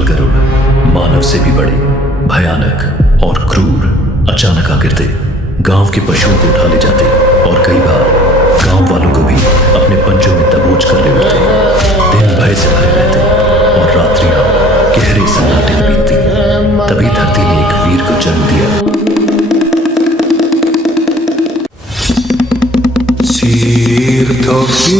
विशाल गरुड़ मानव से भी बड़े, भयानक और क्रूर अचानक आ गिरते, गांव के पशुओं को उठा ले जाते और कई बार गांव वालों को भी अपने पंजों में दबोच कर ले उठते। दिन भय से भरे रहते और रात्रियां गहरे सन्नाटे में बीतती। तभी धरती ने एक वीर को जन्म दिया। Sirvomu.